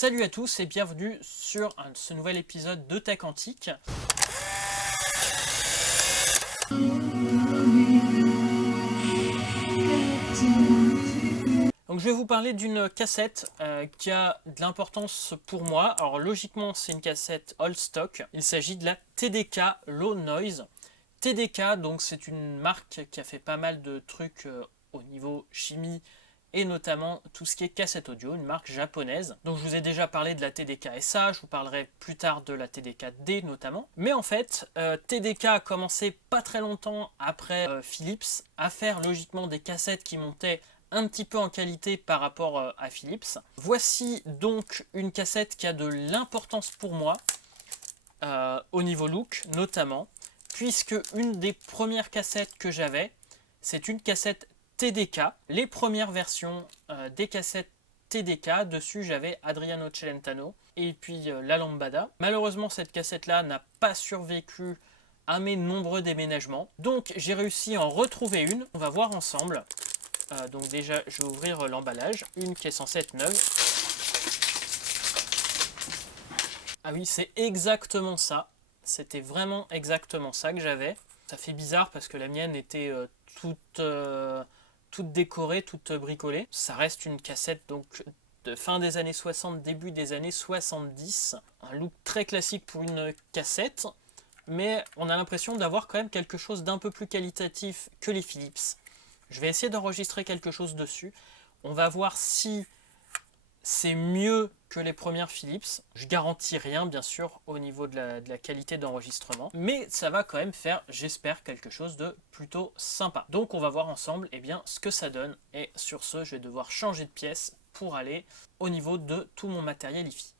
Salut à tous et bienvenue sur ce nouvel épisode de Tech Antique. Donc je vais vous parler d'une cassette qui a de l'importance pour moi. Alors logiquement c'est une cassette all stock. Il s'agit de la TDK Low Noise. TDK, donc c'est une marque qui a fait pas mal de trucs au niveau chimie et notamment tout ce qui est cassette audio, une marque japonaise. Donc je vous ai déjà parlé de la TDK SA, je vous parlerai plus tard de la TDK D notamment. Mais en fait, TDK a commencé pas très longtemps après Philips à faire logiquement des cassettes qui montaient un petit peu en qualité par rapport à Philips. Voici donc une cassette qui a de l'importance pour moi, au niveau look notamment, puisque une des premières cassettes que j'avais, c'est une cassette TDK. Les premières versions des cassettes TDK, dessus j'avais Adriano Celentano et puis La Lambada. Malheureusement cette cassette là n'a pas survécu à mes nombreux déménagements, donc j'ai réussi à en retrouver une. On va voir ensemble. Donc déjà je vais ouvrir l'emballage, une qui est censée être neuve. Ah oui, c'est exactement ça, c'était vraiment exactement ça que j'avais. Ça fait bizarre parce que la mienne était toute décorée, toute bricolée. Ça reste une cassette donc de fin des années 60, début des années 70. Un look très classique pour une cassette, mais on a l'impression d'avoir quand même quelque chose d'un peu plus qualitatif que les Philips. Je vais essayer d'enregistrer quelque chose dessus. On va voir si c'est mieux que les premières Philips. Je garantis rien bien sûr au niveau de la qualité d'enregistrement, mais ça va quand même faire, j'espère, quelque chose de plutôt sympa. Donc on va voir ensemble ce que ça donne, et sur ce je vais devoir changer de pièce pour aller au niveau de tout mon matériel hi-fi.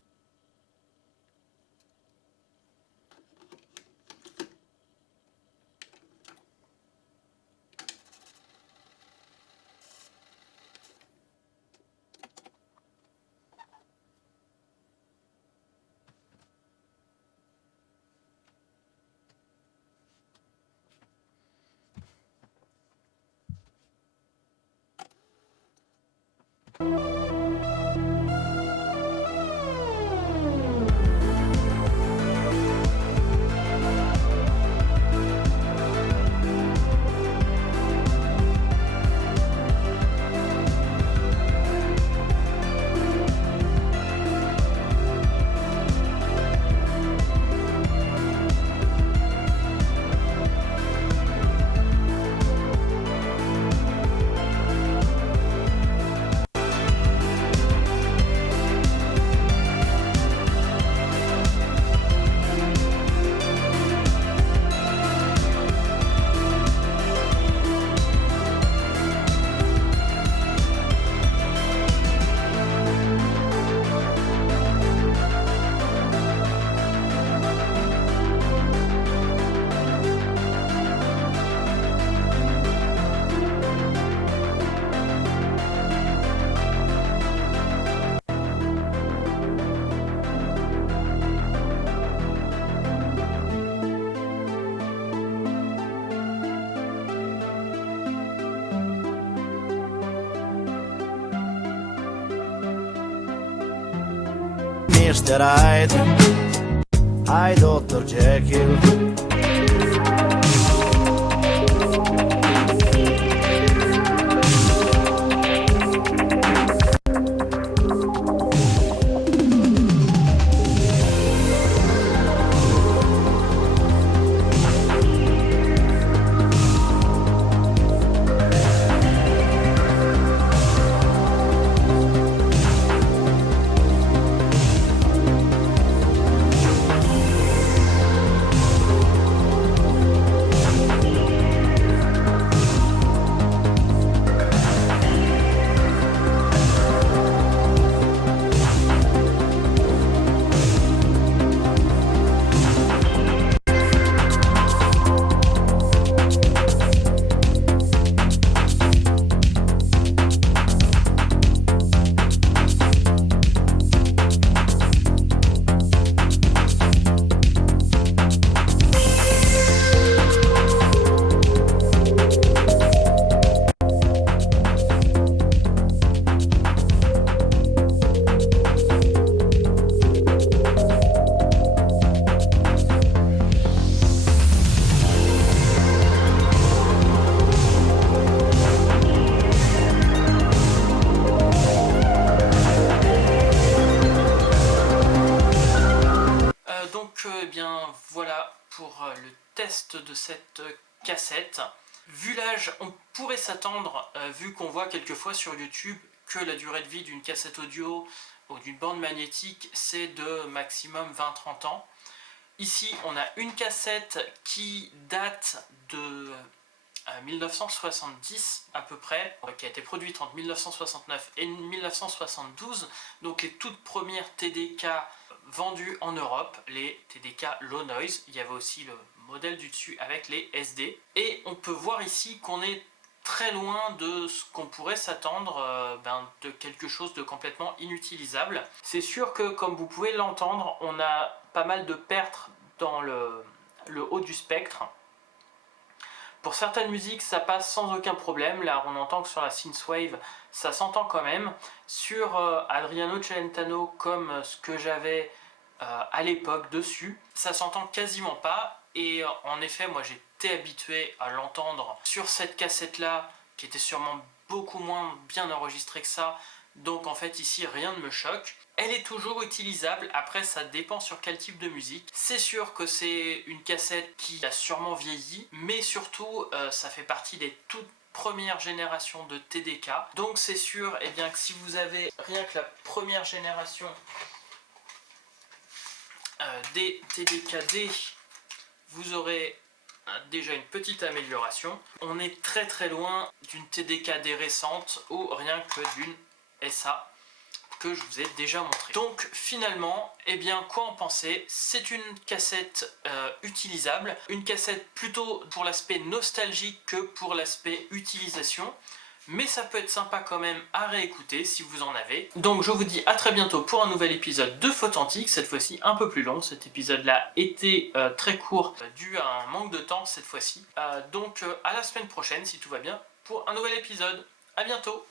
Mr. Hyde, hi Dr. Jekyll. eh bien voilà pour le test de cette cassette. Vu l'âge, on pourrait s'attendre, vu qu'on voit quelquefois sur YouTube que la durée de vie d'une cassette audio ou d'une bande magnétique c'est de maximum 20-30 ans. Ici on a une cassette qui date de 1970 à peu près, qui a été produite entre 1969 et 1972, donc les toutes premières TDK vendues en Europe, les TDK Low Noise. Il y avait aussi le modèle du dessus avec les SD, et on peut voir ici qu'on est très loin de ce qu'on pourrait s'attendre, de quelque chose de complètement inutilisable. C'est sûr que comme vous pouvez l'entendre, on a pas mal de pertes dans le haut du spectre. Pour certaines musiques ça passe sans aucun problème, là on entend que sur la Synthwave ça s'entend quand même. Sur Adriano Celentano comme ce que j'avais à l'époque dessus, ça s'entend quasiment pas, et en effet moi j'étais habitué à l'entendre sur cette cassette là qui était sûrement beaucoup moins bien enregistrée que ça, donc en fait ici rien ne me choque. Elle est toujours utilisable, après ça dépend sur quel type de musique. C'est sûr que c'est une cassette qui a sûrement vieilli, mais surtout ça fait partie des toutes premières générations de TDK. Donc c'est sûr bien, que si vous avez rien que la première génération des TDK-D, vous aurez déjà une petite amélioration. On est très loin d'une TDK-D récente ou rien que d'une SA que je vous ai déjà montré. Donc finalement, quoi en penser? C'est une cassette utilisable, une cassette plutôt pour l'aspect nostalgique que pour l'aspect utilisation, mais ça peut être sympa quand même à réécouter si vous en avez. Donc je vous dis à très bientôt pour un nouvel épisode de Photantique, cette fois-ci un peu plus long. Cet épisode là était très court, dû à un manque de temps cette fois-ci. Donc à la semaine prochaine si tout va bien pour un nouvel épisode. À bientôt.